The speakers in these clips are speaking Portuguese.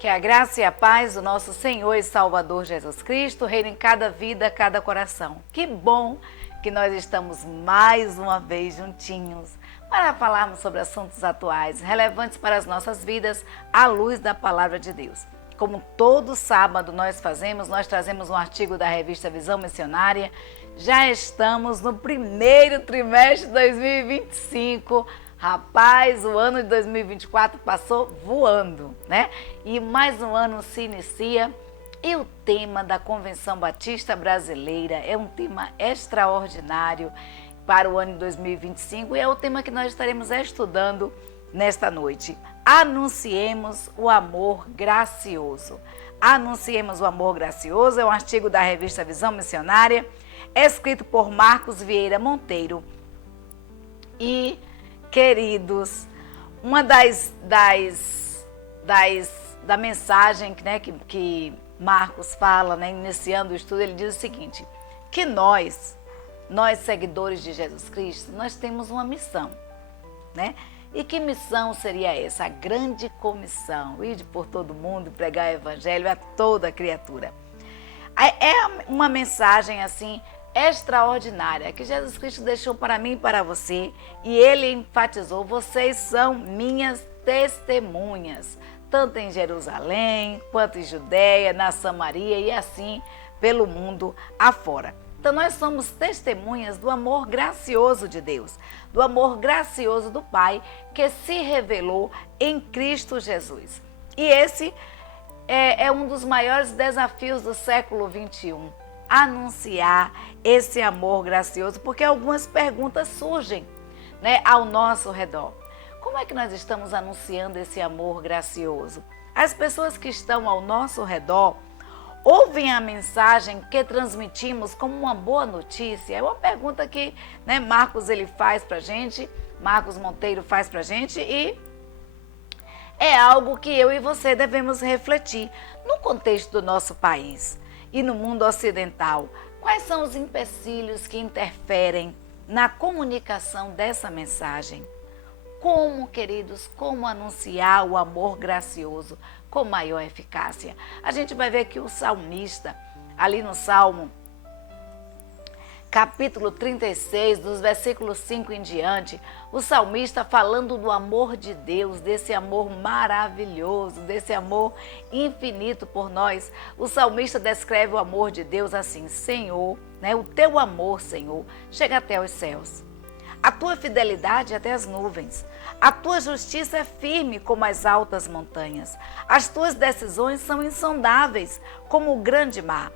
Que a graça e a paz do nosso Senhor e Salvador Jesus Cristo reine em cada vida, cada coração. Que bom que nós estamos mais uma vez juntinhos para falarmos sobre assuntos atuais, relevantes para as nossas vidas, à luz da Palavra de Deus. Como todo sábado nós fazemos, nós trazemos um artigo da revista Visão Missionária. Já estamos no primeiro trimestre de 2025. Rapaz, o ano de 2024 passou voando, né? E mais um ano se inicia e o tema da Convenção Batista Brasileira é um tema extraordinário para o ano de 2025 e é o tema que nós estaremos estudando nesta noite. Anunciemos o amor gracioso. Anunciemos o amor gracioso é um artigo da revista Visão Missionária, escrito por Marcos Vieira Monteiro. E queridos, uma da mensagem, né, que Marcos fala, né, iniciando o estudo, ele diz o seguinte, que nós seguidores de Jesus Cristo, nós temos uma missão, né? E que missão seria essa? A grande comissão, ir por todo mundo, pregar o evangelho a toda criatura. É uma mensagem assim extraordinária que Jesus Cristo deixou para mim e para você, e ele enfatizou: vocês são minhas testemunhas, tanto em Jerusalém quanto em Judeia, na Samaria e assim pelo mundo afora. Então nós somos testemunhas do amor gracioso de Deus, do amor gracioso do Pai que se revelou em Cristo Jesus. E esse é um dos maiores desafios do século XXI. Anunciar esse amor gracioso, porque algumas perguntas surgem, né, ao nosso redor. Como é que nós estamos anunciando esse amor gracioso? As pessoas que estão ao nosso redor ouvem a mensagem que transmitimos como uma boa notícia? É uma pergunta que, né, Marcos ele faz pra gente, Marcos Monteiro faz pra gente, e é algo que eu e você devemos refletir no contexto do nosso país e no mundo ocidental. Quais são os empecilhos que interferem na comunicação dessa mensagem? Como, queridos, como anunciar o amor gracioso com maior eficácia? A gente vai ver que o salmista, ali no Salmo, capítulo 36, dos versículos 5 em diante, o salmista falando do amor de Deus, desse amor maravilhoso, desse amor infinito por nós. O salmista descreve o amor de Deus assim: Senhor, né, o teu amor, Senhor, chega até os céus. A tua fidelidade até as nuvens. A tua justiça é firme como as altas montanhas. As tuas decisões são insondáveis como o grande mar.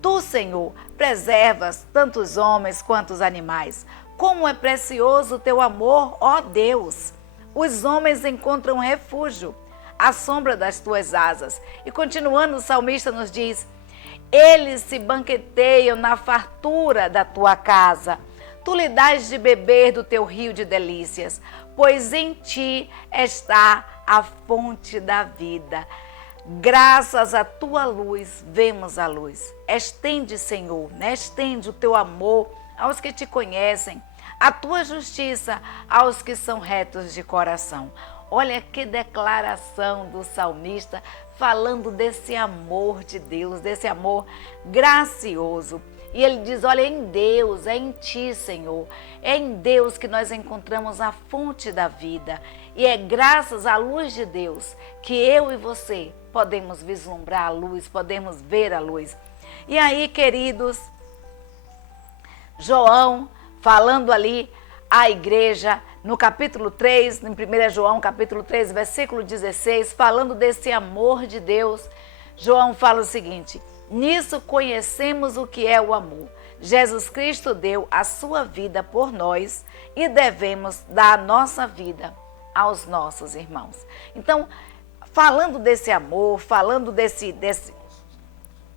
Tu, Senhor, preservas tanto os homens quanto os animais. Como é precioso o teu amor, ó Deus! Os homens encontram refúgio à sombra das tuas asas. E continuando, o salmista nos diz: eles se banqueteiam na fartura da tua casa. Tu lhe dás de beber do teu rio de delícias, pois em ti está a fonte da vida. Graças à tua luz, vemos a luz. Estende, Senhor, né? Estende o teu amor aos que te conhecem, a tua justiça aos que são retos de coração. Olha que declaração do salmista falando desse amor de Deus, desse amor gracioso. E ele diz: olha, em Deus, é em ti, Senhor, é em Deus que nós encontramos a fonte da vida. E é graças à luz de Deus que eu e você podemos vislumbrar a luz, podemos ver a luz. E aí, queridos, João falando ali à igreja, no capítulo 3, em 1 João, capítulo 3, versículo 16, falando desse amor de Deus, João fala o seguinte: nisso conhecemos o que é o amor. Jesus Cristo deu a sua vida por nós e devemos dar a nossa vida aos nossos irmãos. Então, falando desse amor, falando desse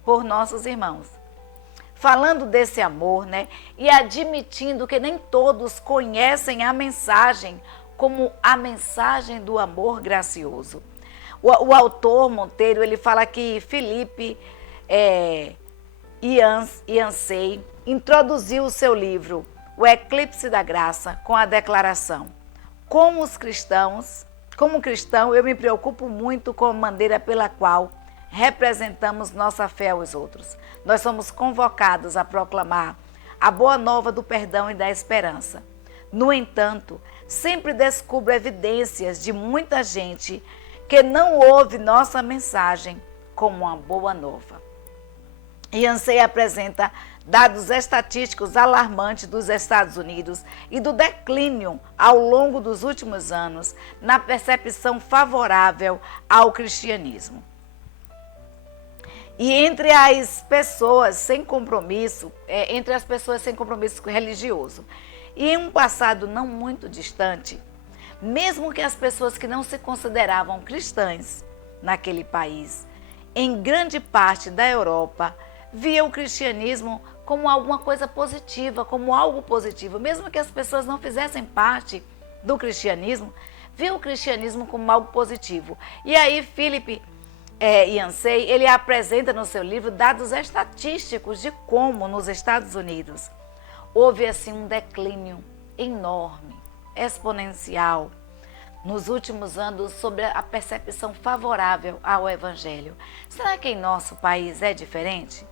por nossos irmãos, falando desse amor, né? E admitindo que nem todos conhecem a mensagem como a mensagem do amor gracioso. O autor Monteiro, ele fala que Felipe Yancey introduziu o seu livro O Eclipse da Graça com a declaração: como os cristãos Como cristão, eu me preocupo muito com a maneira pela qual representamos nossa fé aos outros. Nós somos convocados a proclamar a boa nova do perdão e da esperança. No entanto, sempre descubro evidências de muita gente que não ouve nossa mensagem como uma boa nova. Yancey apresenta dados estatísticos alarmantes dos Estados Unidos e do declínio ao longo dos últimos anos na percepção favorável ao cristianismo. E entre as pessoas sem compromisso religioso. E em um passado não muito distante, mesmo que as pessoas que não se consideravam cristãs naquele país, em grande parte da Europa, via o cristianismo como alguma coisa positiva, como algo positivo. Mesmo que as pessoas não fizessem parte do cristianismo, via o cristianismo como algo positivo. E aí Philip Yancey, ele apresenta no seu livro dados estatísticos de como nos Estados Unidos houve assim um declínio enorme, exponencial, nos últimos anos sobre a percepção favorável ao Evangelho. Será que em nosso país é diferente?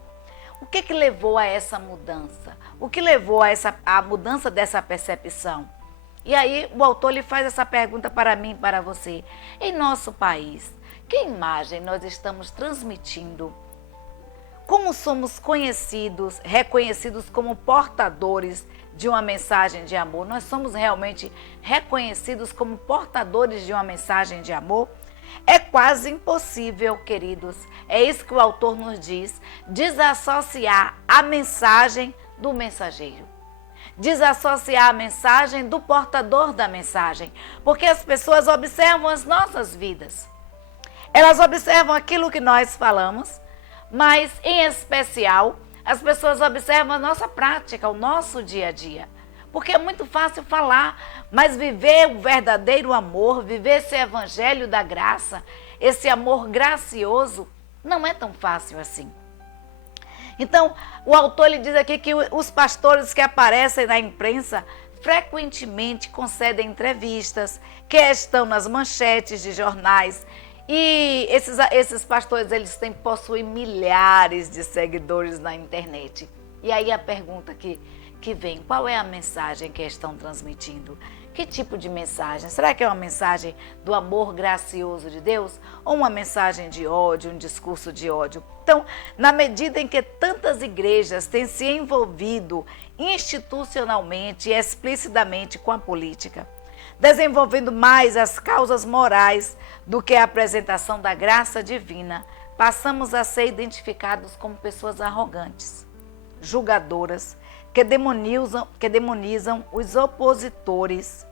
O que levou a essa mudança? O que levou a mudança dessa percepção? E aí o autor lhe faz essa pergunta para mim e para você. Em nosso país, que imagem nós estamos transmitindo? Como somos reconhecidos como portadores de uma mensagem de amor? Nós somos realmente reconhecidos como portadores de uma mensagem de amor? É quase impossível, queridos, é isso que o autor nos diz, desassociar a mensagem do mensageiro. Desassociar a mensagem do portador da mensagem, porque as pessoas observam as nossas vidas. Elas observam aquilo que nós falamos, mas em especial as pessoas observam a nossa prática, o nosso dia a dia. Porque é muito fácil falar, mas viver o verdadeiro amor, viver esse evangelho da graça, esse amor gracioso, não é tão fácil assim. Então, o autor lhe diz aqui que os pastores que aparecem na imprensa frequentemente concedem entrevistas, que estão nas manchetes de jornais. E esses pastores, eles possuem milhares de seguidores na internet. E aí a pergunta que vem, qual é a mensagem que estão transmitindo? Que tipo de mensagem? Será que é uma mensagem do amor gracioso de Deus? Ou uma mensagem de ódio, um discurso de ódio? Então, na medida em que tantas igrejas têm se envolvido institucionalmente e explicitamente com a política, desenvolvendo mais as causas morais do que a apresentação da graça divina, passamos a ser identificados como pessoas arrogantes, julgadoras, que demonizam os opositores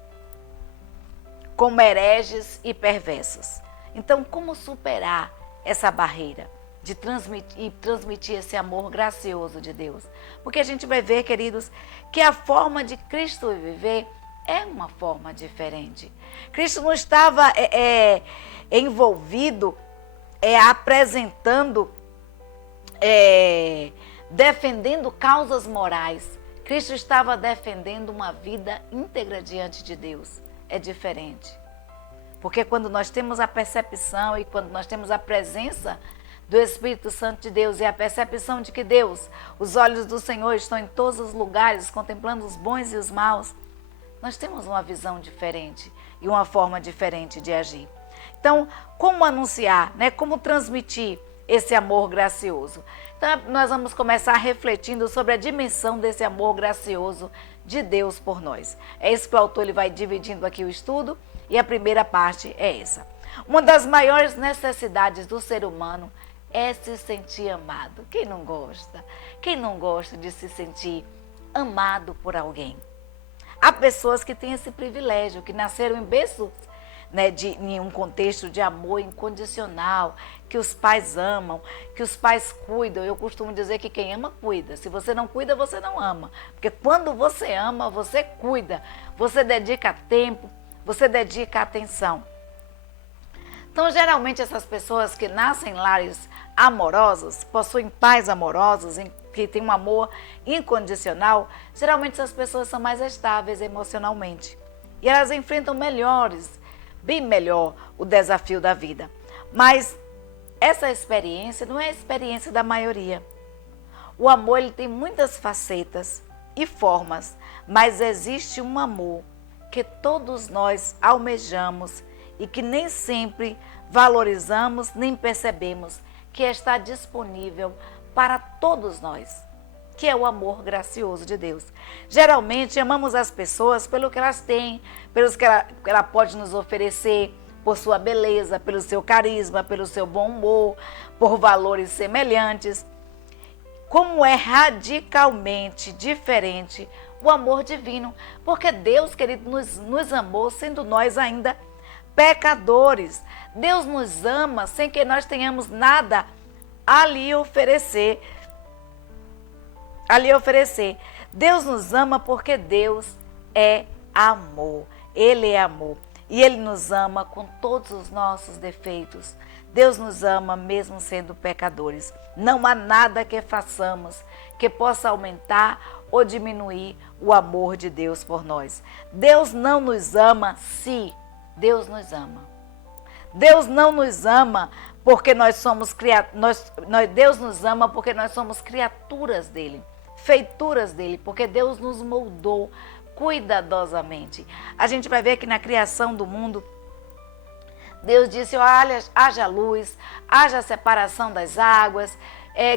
como hereges e perversos. Então, como superar essa barreira de transmitir esse amor gracioso de Deus? Porque a gente vai ver, queridos, que a forma de Cristo viver é uma forma diferente. Cristo não estava envolvido, apresentando, defendendo causas morais. Cristo estava defendendo uma vida íntegra diante de Deus. É diferente. Porque quando nós temos a percepção e quando nós temos a presença do Espírito Santo de Deus e a percepção de que Deus, os olhos do Senhor estão em todos os lugares, contemplando os bons e os maus, nós temos uma visão diferente e uma forma diferente de agir. Então, como anunciar, né? Como transmitir esse amor gracioso? Então, nós vamos começar refletindo sobre a dimensão desse amor gracioso de Deus por nós. É isso que o autor ele vai dividindo aqui o estudo e a primeira parte é essa. Uma das maiores necessidades do ser humano é se sentir amado. Quem não gosta? Quem não gosta de se sentir amado por alguém? Há pessoas que têm esse privilégio, que nasceram em berços, né, em um contexto de amor incondicional, que os pais amam, que os pais cuidam. Eu costumo dizer que quem ama, cuida. Se você não cuida, você não ama. Porque quando você ama, você cuida. Você dedica tempo, você dedica atenção. Então, geralmente, essas pessoas que nascem em lares amorosos, possuem pais amorosos, que têm um amor incondicional, geralmente essas pessoas são mais estáveis emocionalmente. E elas enfrentam bem melhor o desafio da vida. Mas essa experiência não é a experiência da maioria. O amor, ele tem muitas facetas e formas, mas existe um amor que todos nós almejamos e que nem sempre valorizamos nem percebemos que está disponível para todos nós, que é o amor gracioso de Deus. Geralmente amamos as pessoas pelo que elas têm, pelo que ela pode nos oferecer, por sua beleza, pelo seu carisma, pelo seu bom humor, por valores semelhantes. Como é radicalmente diferente o amor divino, porque Deus, querido, nos amou sendo nós ainda pecadores. Deus nos ama sem que nós tenhamos nada a lhe oferecer. Deus nos ama porque Deus é amor. Ele é amor. E Ele nos ama com todos os nossos defeitos. Deus nos ama mesmo sendo pecadores. Não há nada que façamos que possa aumentar ou diminuir o amor de Deus por nós. Deus não nos ama se Deus nos ama. Deus não nos ama porque nós somos Deus nos ama porque nós somos criaturas dele, feituras dele, porque Deus nos moldou cuidadosamente. A gente vai ver que na criação do mundo, Deus disse, olha, haja luz, haja separação das águas,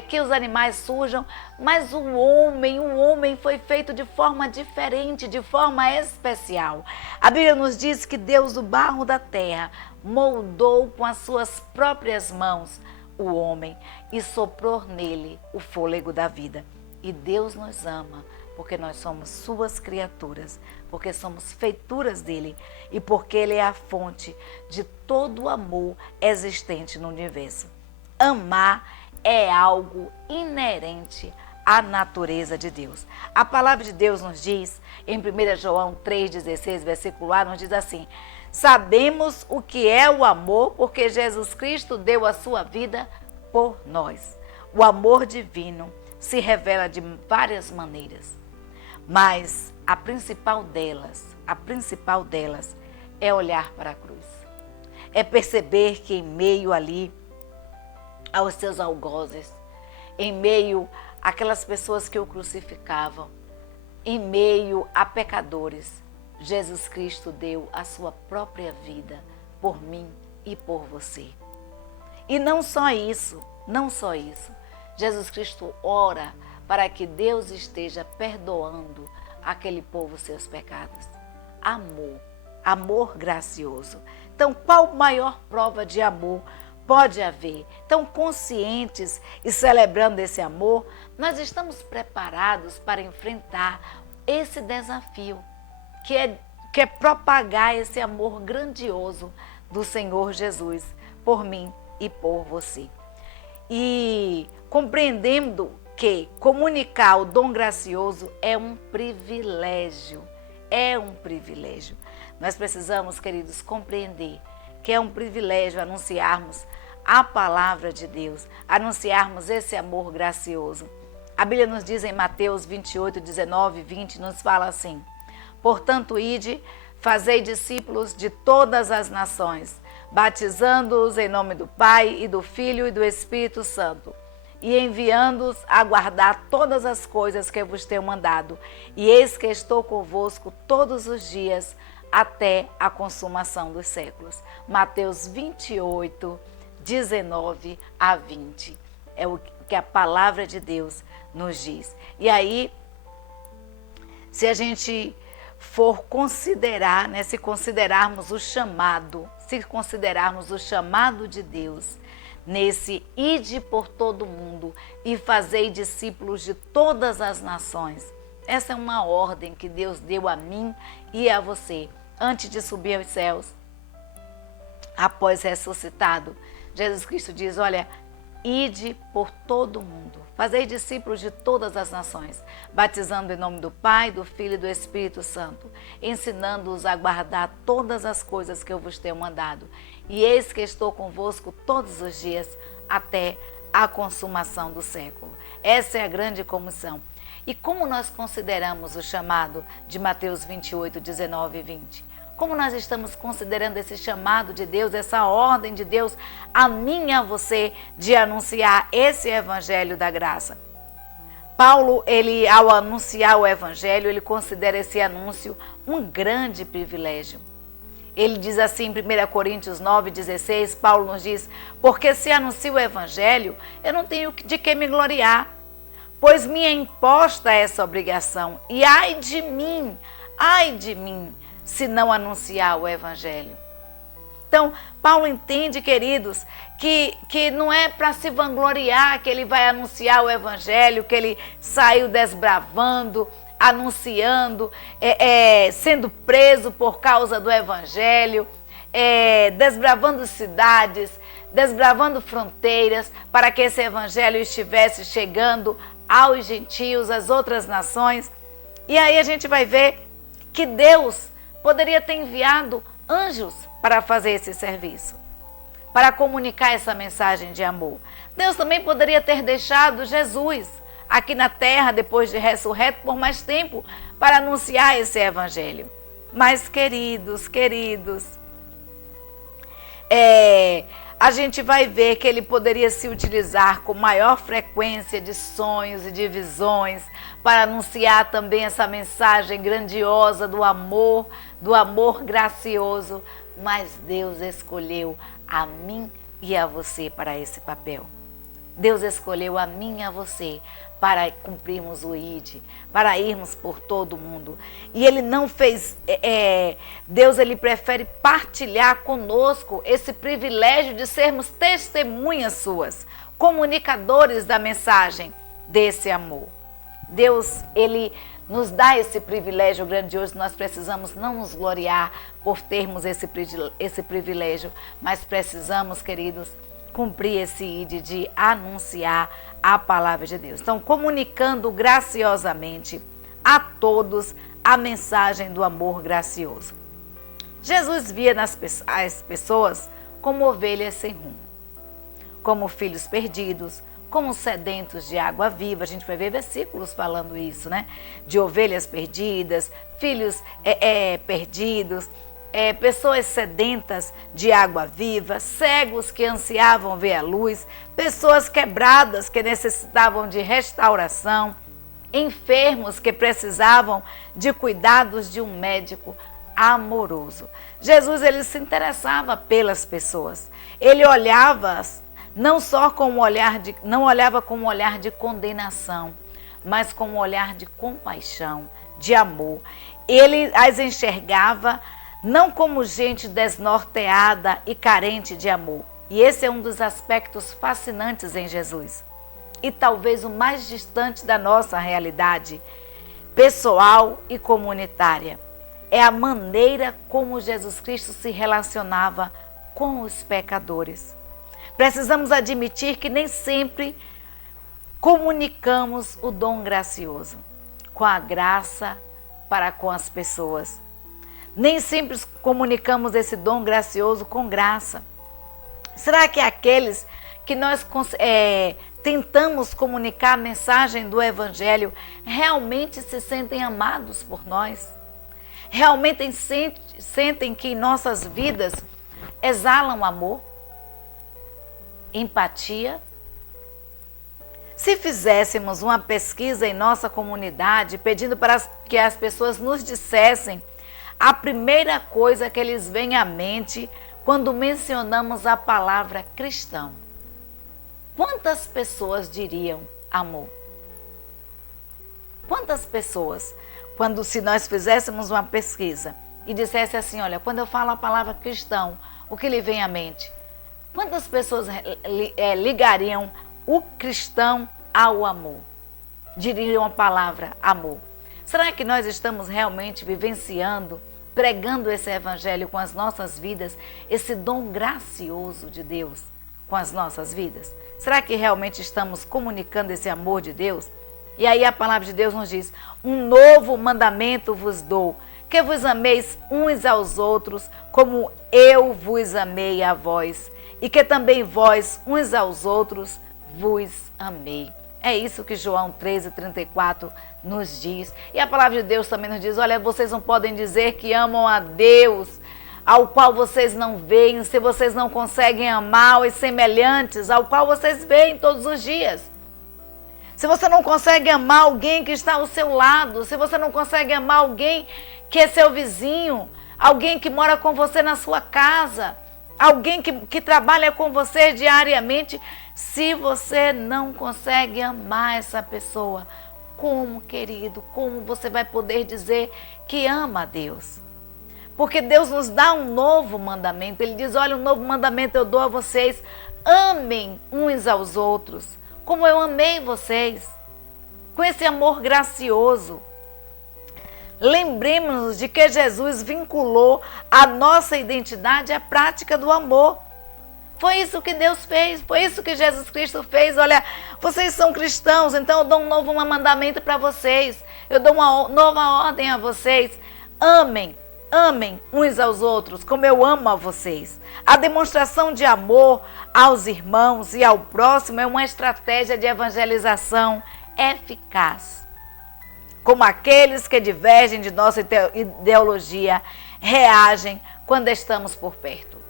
que os animais surjam, mas o homem foi feito de forma diferente, de forma especial. A Bíblia nos diz que Deus, do barro da terra, moldou com as suas próprias mãos o homem e soprou nele o fôlego da vida. E Deus nos ama porque nós somos suas criaturas, porque somos feituras dele e porque ele é a fonte de todo o amor existente no universo. Amar é algo inerente à natureza de Deus. A palavra de Deus nos diz, em 1 João 3,16, versículo A, nos diz assim: sabemos o que é o amor porque Jesus Cristo deu a sua vida por nós. O amor divino se revela de várias maneiras, mas a principal delas é olhar para a cruz. É perceber que em meio ali aos seus algozes, em meio àquelas pessoas que o crucificavam, em meio a pecadores, Jesus Cristo deu a sua própria vida por mim e por você. E não só isso, Jesus Cristo ora para que Deus esteja perdoando aquele povo seus pecados. Amor gracioso. Então, qual maior prova de amor pode haver? Então, conscientes e celebrando esse amor, nós estamos preparados para enfrentar esse desafio, que é propagar esse amor grandioso do Senhor Jesus por mim e por você. E compreendendo que comunicar o dom gracioso é um privilégio. Nós precisamos, queridos, compreender que é um privilégio anunciarmos a palavra de Deus, anunciarmos esse amor gracioso. A Bíblia nos diz em Mateus 28, 19 e 20, nos fala assim: portanto, ide, fazei discípulos de todas as nações, batizando-os em nome do Pai e do Filho e do Espírito Santo, e enviando-os a guardar todas as coisas que eu vos tenho mandado. E eis que estou convosco todos os dias, até a consumação dos séculos. Mateus 28, 19 a 20. É o que a palavra de Deus nos diz. E aí, se a gente for considerar, se considerarmos o chamado de Deus, nesse ide por todo mundo e fazei discípulos de todas as nações. Essa é uma ordem que Deus deu a mim e a você, antes de subir aos céus, após ressuscitado. Jesus Cristo diz, olha, ide por todo mundo, fazei discípulos de todas as nações, batizando em nome do Pai, do Filho e do Espírito Santo, ensinando-os a guardar todas as coisas que eu vos tenho mandado. E eis que estou convosco todos os dias, até a consumação do século. Essa é a grande comissão. E como nós consideramos o chamado de Mateus 28, 19 e 20? Como nós estamos considerando esse chamado de Deus, essa ordem de Deus a mim e a você de anunciar esse evangelho da graça? Paulo, ele ao anunciar o evangelho, ele considera esse anúncio um grande privilégio. Ele diz assim em 1 Coríntios 9,16, Paulo nos diz: porque se anuncio o evangelho, eu não tenho de que me gloriar, pois me é imposta essa obrigação, e ai de mim, se não anunciar o evangelho. Então, Paulo entende, queridos, que não é para se vangloriar que ele vai anunciar o evangelho, que ele saiu desbravando, anunciando, sendo preso por causa do evangelho, desbravando cidades, desbravando fronteiras, para que esse evangelho estivesse chegando aos gentios, às outras nações. E aí a gente vai ver que Deus poderia ter enviado anjos para fazer esse serviço, para comunicar essa mensagem de amor. Deus também poderia ter deixado Jesus aqui na terra, depois de ressurreto, por mais tempo, para anunciar esse evangelho. Mas, queridos, a gente vai ver que ele poderia se utilizar com maior frequência de sonhos e de visões para anunciar também essa mensagem grandiosa do amor gracioso. Mas Deus escolheu a mim e a você para esse papel. Deus escolheu a mim e a você para cumprirmos o ID, para irmos por todo o mundo. E Ele não fez, Deus ele prefere partilhar conosco esse privilégio de sermos testemunhas suas, comunicadores da mensagem desse amor. Deus, Ele nos dá esse privilégio grandioso. Nós precisamos não nos gloriar por termos esse privilégio, mas precisamos, queridos, cumprir esse ID de anunciar a palavra de Deus. Então, comunicando graciosamente a todos a mensagem do amor gracioso. Jesus via as pessoas como ovelhas sem rumo, como filhos perdidos, como sedentos de água viva. A gente vai ver versículos falando isso, né? De ovelhas perdidas, filhos perdidos, pessoas sedentas de água viva, cegos que ansiavam ver a luz, pessoas quebradas que necessitavam de restauração, enfermos que precisavam de cuidados de um médico amoroso. Jesus, ele se interessava pelas pessoas. Ele olhava-as não olhava com um olhar de condenação, mas com um olhar de compaixão, de amor. Ele as enxergava não como gente desnorteada e carente de amor. E esse é um dos aspectos fascinantes em Jesus. E talvez o mais distante da nossa realidade pessoal e comunitária. É a maneira como Jesus Cristo se relacionava com os pecadores. Precisamos admitir que nem sempre comunicamos o dom gracioso com a graça para com as pessoas. Nem sempre comunicamos esse dom gracioso com graça. Será que aqueles que nós tentamos comunicar a mensagem do Evangelho realmente se sentem amados por nós? Realmente sentem que em nossas vidas exalam amor, empatia? Se fizéssemos uma pesquisa em nossa comunidade pedindo para que as pessoas nos dissessem a primeira coisa que eles vêm à mente quando mencionamos a palavra cristão, quantas pessoas diriam amor? Quantas pessoas, se nós fizéssemos uma pesquisa e dissesse assim, olha, quando eu falo a palavra cristão, o que lhe vem à mente? Quantas pessoas ligariam o cristão ao amor? Diriam a palavra amor. Será que nós estamos realmente vivenciando, pregando esse evangelho com as nossas vidas, esse dom gracioso de Deus com as nossas vidas? Será que realmente estamos comunicando esse amor de Deus? E aí a palavra de Deus nos diz, um novo mandamento vos dou, que vos ameis uns aos outros, como eu vos amei a vós, e que também vós, uns aos outros, vos amei. É isso que João 13:34 nos diz. E a palavra de Deus também nos diz, olha, vocês não podem dizer que amam a Deus, ao qual vocês não veem, se vocês não conseguem amar os semelhantes, ao qual vocês veem todos os dias. Se você não consegue amar alguém que está ao seu lado, se você não consegue amar alguém que é seu vizinho, alguém que mora com você na sua casa, alguém que trabalha com você diariamente, se você não consegue amar essa pessoa, como, querido, como você vai poder dizer que ama a Deus? Porque Deus nos dá um novo mandamento. Ele diz, olha, um novo mandamento eu dou a vocês. Amem uns aos outros, como eu amei vocês. Com esse amor gracioso. Lembremos-nos de que Jesus vinculou a nossa identidade à prática do amor. Foi isso que Deus fez, foi isso que Jesus Cristo fez. Olha, vocês são cristãos, então eu dou um novo mandamento para vocês. Eu dou uma nova ordem a vocês. Amem uns aos outros, como eu amo a vocês. A demonstração de amor aos irmãos e ao próximo é uma estratégia de evangelização eficaz. Como aqueles que divergem de nossa ideologia reagem quando estamos por perto.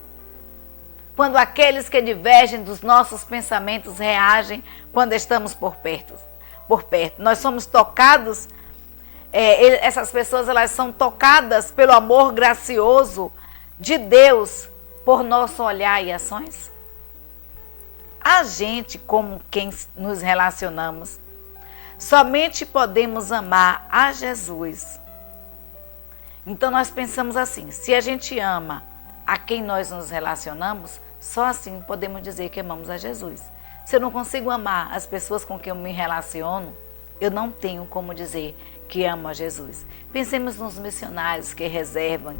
Quando aqueles que divergem dos nossos pensamentos reagem quando estamos por perto. Nós somos tocados. Essas pessoas, elas são tocadas pelo amor gracioso de Deus por nosso olhar e ações? A gente, como quem nos relacionamos, somente podemos amar a Jesus. Então nós pensamos assim, se a gente ama a quem nós nos relacionamos, só assim podemos dizer que amamos a Jesus. Se eu não consigo amar as pessoas com quem eu me relaciono, eu não tenho como dizer que amo a Jesus. Pensemos nos missionários que reservam,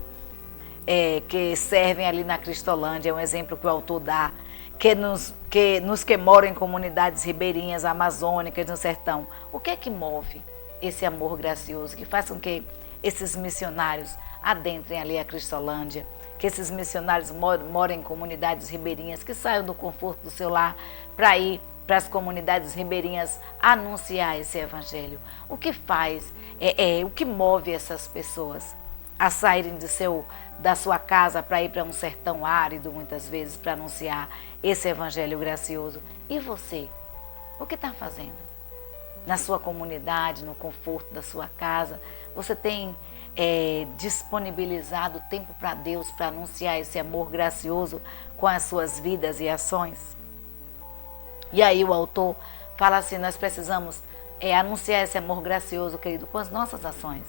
que servem ali na Cristolândia, é um exemplo que o autor dá, que moram em comunidades ribeirinhas, amazônicas, no sertão. O que é que move esse amor gracioso, que faz com que esses missionários adentrem ali a Cristolândia, que esses missionários morem em comunidades ribeirinhas, que saiam do conforto do seu lar para ir para as comunidades ribeirinhas anunciar esse evangelho? O que faz, o que move essas pessoas a saírem da sua casa para ir para um sertão árido, muitas vezes, para anunciar esse evangelho gracioso? E você, o que está fazendo? Na sua comunidade, no conforto da sua casa, você tem disponibilizado tempo para Deus, para anunciar esse amor gracioso com as suas vidas e ações? E aí o autor fala assim, nós precisamos anunciar esse amor gracioso, querido, com as nossas ações.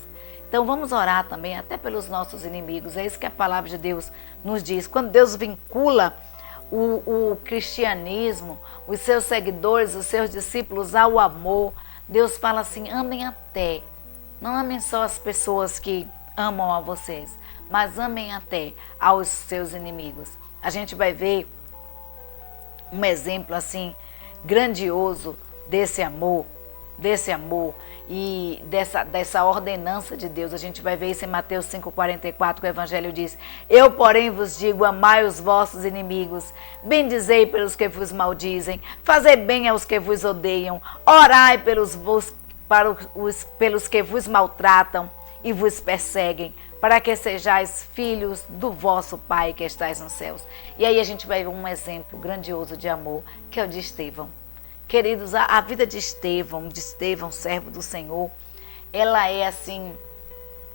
Então vamos orar também até pelos nossos inimigos. É isso que a palavra de Deus nos diz. Quando Deus vincula o cristianismo, os seus seguidores, os seus discípulos ao amor, Deus fala assim, amem até. Não amem só as pessoas que amam a vocês, mas amem até aos seus inimigos. A gente vai ver um exemplo assim grandioso desse amor e dessa ordenança de Deus. A gente vai ver isso em Mateus 5,44, que o Evangelho diz, eu, porém, vos digo, amai os vossos inimigos, bendizei pelos que vos maldizem, fazei bem aos que vos odeiam, orai pelos que vos maltratam e vos perseguem, para que sejais filhos do vosso Pai que estais nos céus. E aí a gente vai ver um exemplo grandioso de amor, que é o de Estevão. Queridos, a vida de Estevão, servo do Senhor, ela é assim,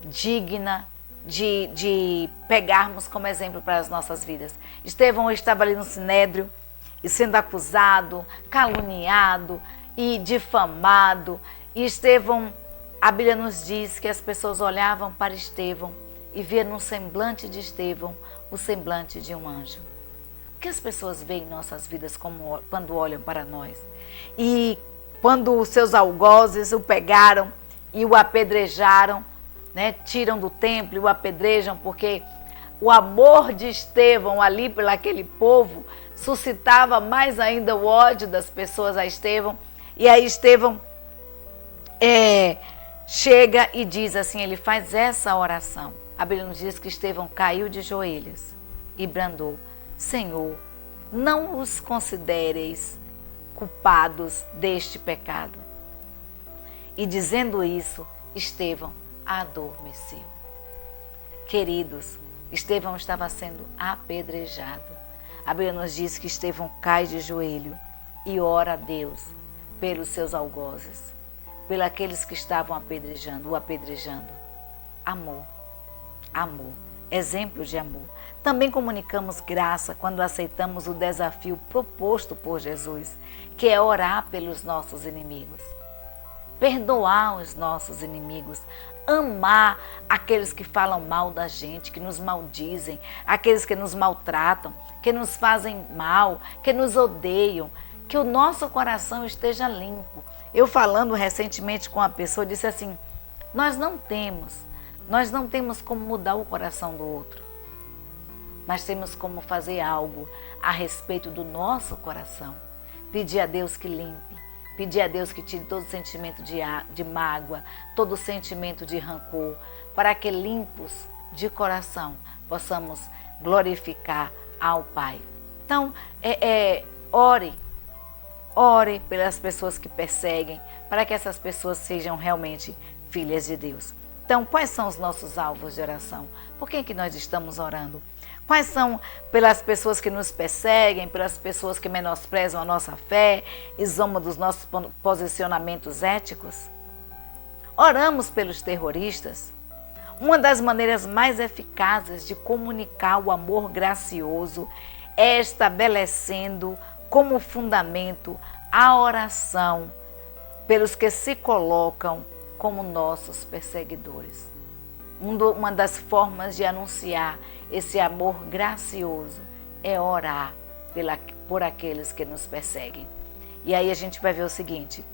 digna de pegarmos como exemplo para as nossas vidas. Estevão estava ali no Sinédrio, e sendo acusado, caluniado e difamado. E Estevão, a Bíblia nos diz que as pessoas olhavam para Estevão e via no semblante de Estevão o semblante de um anjo. O que as pessoas veem em nossas vidas quando olham para nós? E quando os seus algozes o pegaram e o apedrejaram, né? Tiram do templo e o apedrejam, porque o amor de Estevão ali pelaquele povo suscitava mais ainda o ódio das pessoas a Estevão. E aí Estevão chega e diz assim, ele faz essa oração. A Bíblia nos diz que Estevão caiu de joelhos e bradou, Senhor, não os considereis culpados deste pecado. E dizendo isso, Estevão adormeceu. Queridos, Estevão estava sendo apedrejado. A Bíblia nos diz que Estevão cai de joelho e ora a Deus pelos seus algozes, pelos aqueles que estavam o apedrejando. Amor, amor, exemplo de amor. Também comunicamos graça quando aceitamos o desafio proposto por Jesus, que é orar pelos nossos inimigos, perdoar os nossos inimigos, amar aqueles que falam mal da gente, que nos maldizem, aqueles que nos maltratam, que nos fazem mal, que nos odeiam, que o nosso coração esteja limpo. Eu falando recentemente com uma pessoa, disse assim, nós não temos como mudar o coração do outro, mas temos como fazer algo a respeito do nosso coração. Pedir a Deus que limpe, pedir a Deus que tire todo sentimento de mágoa, todo sentimento de rancor, para que limpos de coração possamos glorificar ao Pai. Então, ore pelas pessoas que perseguem, para que essas pessoas sejam realmente filhas de Deus. Então, quais são os nossos alvos de oração? Por quem que nós estamos orando? Quais são pelas pessoas que nos perseguem, pelas pessoas que menosprezam a nossa fé e zombam dos nossos posicionamentos éticos? Oramos pelos terroristas? Uma das maneiras mais eficazes de comunicar o amor gracioso é estabelecendo como fundamento a oração pelos que se colocam como nossos perseguidores. Uma das formas de anunciar esse amor gracioso é orar por aqueles que nos perseguem. E aí a gente vai ver o seguinte,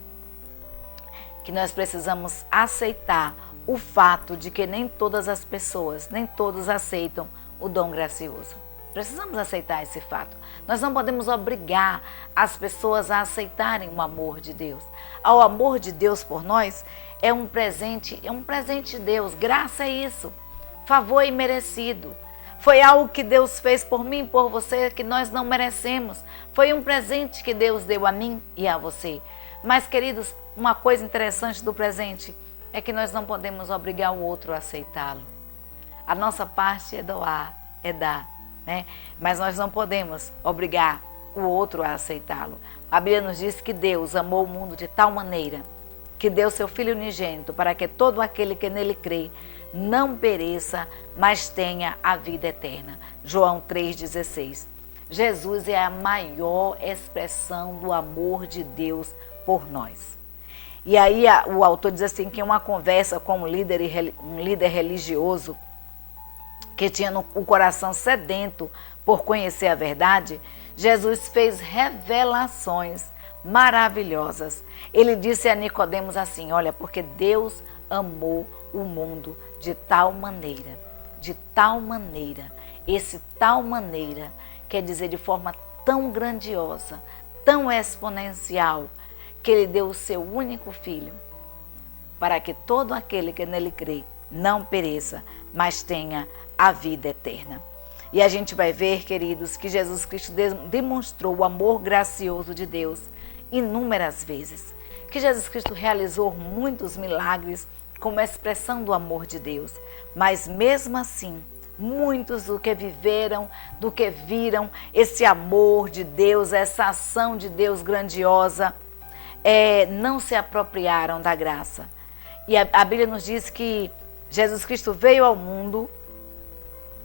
que nós precisamos aceitar o fato de que nem todas as pessoas, nem todos aceitam o dom gracioso. Precisamos aceitar esse fato. Nós não podemos obrigar as pessoas a aceitarem o amor de Deus. O amor de Deus por nós é um presente de Deus. Graça é isso, favor imerecido. Foi algo que Deus fez por mim, por você, que nós não merecemos. Foi um presente que Deus deu a mim e a você. Mas, queridos, uma coisa interessante do presente é que nós não podemos obrigar o outro a aceitá-lo. A nossa parte é doar, é dar, né? Mas nós não podemos obrigar o outro a aceitá-lo. A Bíblia nos diz que Deus amou o mundo de tal maneira que deu seu Filho unigênito para que todo aquele que nele crê não pereça, mas tenha a vida eterna. João 3,16. Jesus é a maior expressão do amor de Deus por nós. E aí o autor diz assim que em uma conversa com um líder religioso que tinha o coração sedento por conhecer a verdade, Jesus fez revelações maravilhosas. Ele disse a Nicodemos assim, olha, porque Deus amou o mundo de tal maneira, esse tal maneira quer dizer de forma tão grandiosa, tão exponencial, que Ele deu o seu único Filho, para que todo aquele que nele crê não pereça, mas tenha a vida eterna. E a gente vai ver, queridos, que Jesus Cristo demonstrou o amor gracioso de Deus inúmeras vezes, que Jesus Cristo realizou muitos milagres como expressão do amor de Deus, mas mesmo assim, muitos do que viveram, do que viram esse amor de Deus, essa ação de Deus grandiosa, não se apropriaram da graça. E a Bíblia nos diz que Jesus Cristo veio ao mundo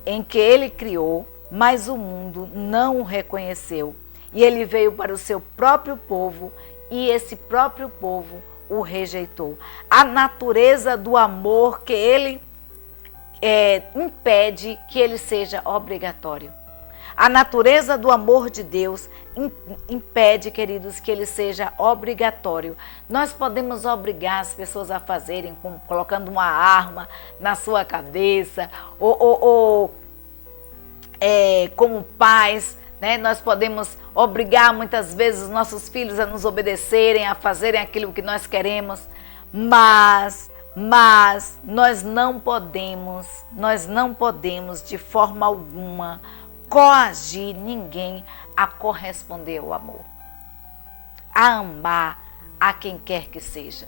em que Ele criou, mas o mundo não o reconheceu. E Ele veio para o seu próprio povo e esse próprio povo o rejeitou. A natureza do amor que Ele impede que ele seja obrigatório. A natureza do amor de Deus impede, queridos, que ele seja obrigatório. Nós podemos obrigar as pessoas a fazerem, colocando uma arma na sua cabeça, ou como pais, né? Nós podemos obrigar muitas vezes os nossos filhos a nos obedecerem, a fazerem aquilo que nós queremos, mas nós não podemos de forma alguma coagir ninguém a corresponder ao amor. a amar a quem quer que seja.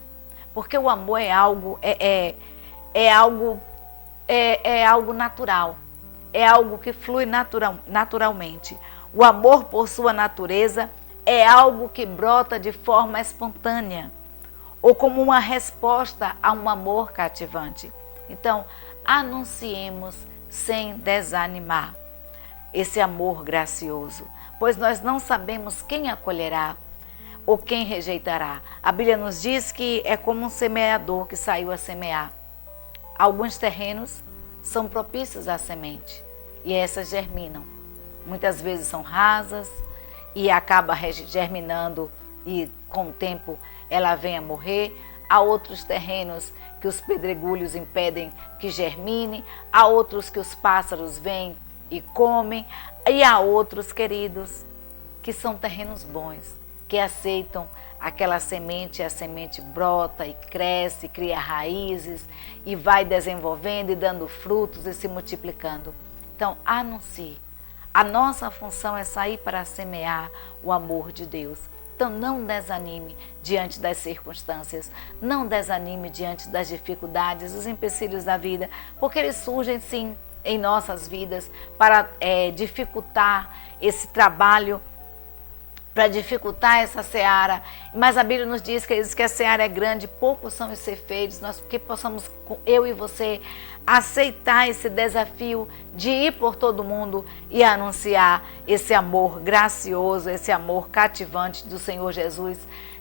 Porque o amor é algo, é algo natural, é algo que flui naturalmente. O amor, por sua natureza, é algo que brota de forma espontânea, ou como uma resposta a um amor cativante. Então, anunciemos sem desanimar esse amor gracioso, pois nós não sabemos quem acolherá ou quem rejeitará. A Bíblia nos diz que é como um semeador que saiu a semear. Alguns terrenos são propícios à semente e essas germinam. Muitas vezes são rasas e acaba germinando e com o tempo ela vem a morrer. Há outros terrenos que os pedregulhos impedem que germine, há outros que os pássaros vêm e comem, e há outros, queridos, que são terrenos bons, que aceitam aquela semente, a semente brota e cresce, cria raízes e vai desenvolvendo e dando frutos e se multiplicando. Então, anuncie. A nossa função é sair para semear o amor de Deus. Então, não desanime diante das circunstâncias, não desanime diante das dificuldades, dos empecilhos da vida, porque eles surgem sim em nossas vidas para dificultar esse trabalho, para dificultar essa seara. Mas a Bíblia nos diz que a seara é grande, poucos são os ceifeiros, que possamos, eu e você, aceitar esse desafio de ir por todo mundo e anunciar esse amor gracioso, esse amor cativante do Senhor Jesus,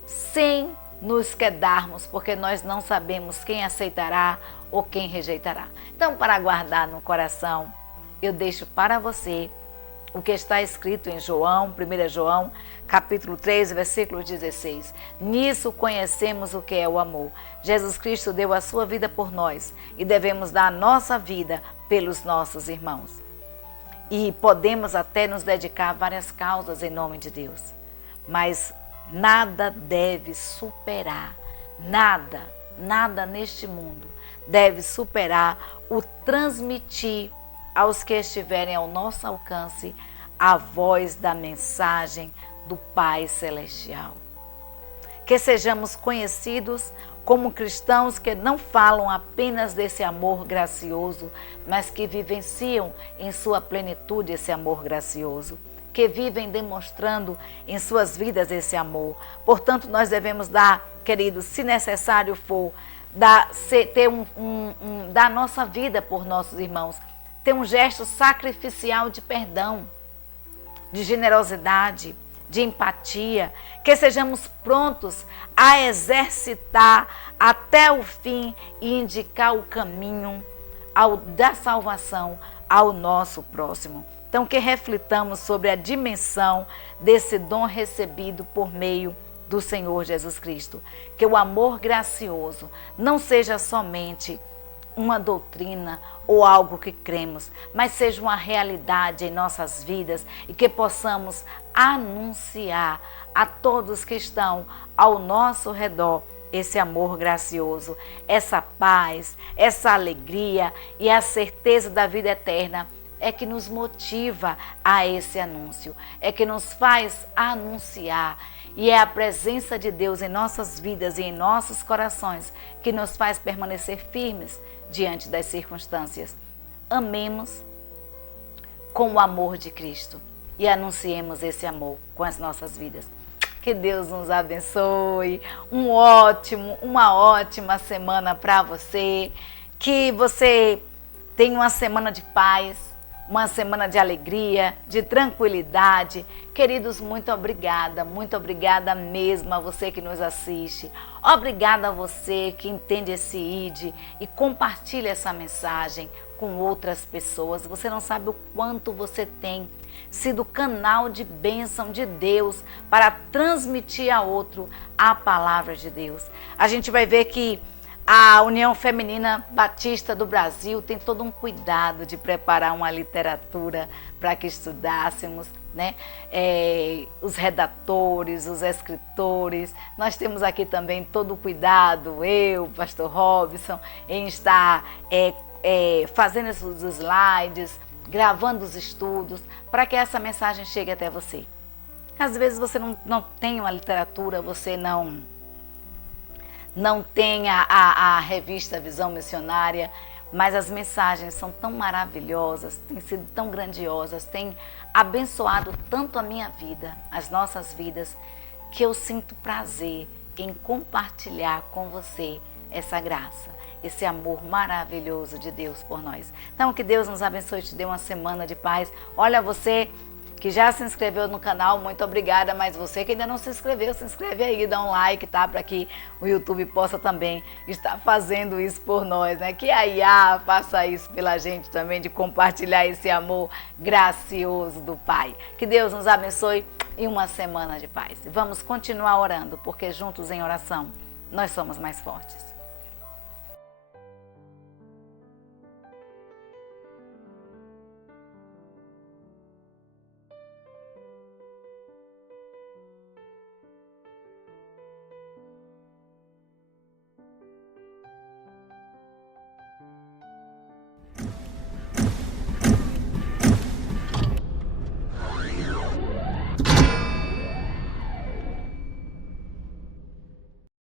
sem nos quedarmos, porque nós não sabemos quem aceitará ou quem rejeitará. Então, para guardar no coração, eu deixo para você o que está escrito em João, 1 João, capítulo 3, versículo 16. Nisso conhecemos o que é o amor. Jesus Cristo deu a sua vida por nós e devemos dar a nossa vida pelos nossos irmãos. E podemos até nos dedicar a várias causas em nome de Deus. Mas nada deve superar, nada neste mundo deve superar o transmitir aos que estiverem ao nosso alcance a voz da mensagem do Pai Celestial. Que sejamos conhecidos como cristãos que não falam apenas desse amor gracioso, mas que vivenciam em sua plenitude esse amor gracioso, que vivem demonstrando em suas vidas esse amor. Portanto, nós devemos dar, queridos, se necessário for, dar nossa vida por nossos irmãos, ter um gesto sacrificial de perdão, de generosidade, de empatia, que sejamos prontos a exercitar até o fim e indicar o caminho da salvação ao nosso próximo. Então, que reflitamos sobre a dimensão desse dom recebido por meio do Senhor Jesus Cristo. Que o amor gracioso não seja somente uma doutrina ou algo que cremos, mas seja uma realidade em nossas vidas e que possamos anunciar a todos que estão ao nosso redor esse amor gracioso, essa paz, essa alegria e a certeza da vida eterna é que nos motiva a esse anúncio, é que nos faz anunciar. E é a presença de Deus em nossas vidas e em nossos corações que nos faz permanecer firmes diante das circunstâncias. Amemos com o amor de Cristo e anunciemos esse amor com as nossas vidas. Que Deus nos abençoe. Uma ótima semana para você. Que você tenha uma semana de paz, uma semana de alegria, de tranquilidade. Queridos, muito obrigada mesmo a você que nos assiste. Obrigada a você que entende esse ID e compartilha essa mensagem com outras pessoas. Você não sabe o quanto você tem sido canal de bênção de Deus para transmitir a outro a palavra de Deus. A gente vai ver que a União Feminina Batista do Brasil tem todo um cuidado de preparar uma literatura para que estudássemos, né? Os redatores, os escritores. Nós temos aqui também todo o cuidado, eu, pastor Robson, em estar fazendo esses slides, gravando os estudos, para que essa mensagem chegue até você. Às vezes você não tem uma literatura, você não tem a revista Visão Missionária, mas as mensagens são tão maravilhosas, têm sido tão grandiosas, têm abençoado tanto a minha vida, as nossas vidas, que eu sinto prazer em compartilhar com você essa graça, esse amor maravilhoso de Deus por nós. Então, que Deus nos abençoe e te dê uma semana de paz. Olha, você que já se inscreveu no canal, muito obrigada, mas você que ainda não se inscreveu, se inscreve aí, dá um like, tá? Para que o YouTube possa também estar fazendo isso por nós, né? Que a IA faça isso pela gente também, de compartilhar esse amor gracioso do Pai. Que Deus nos abençoe e uma semana de paz. Vamos continuar orando, porque juntos em oração nós somos mais fortes.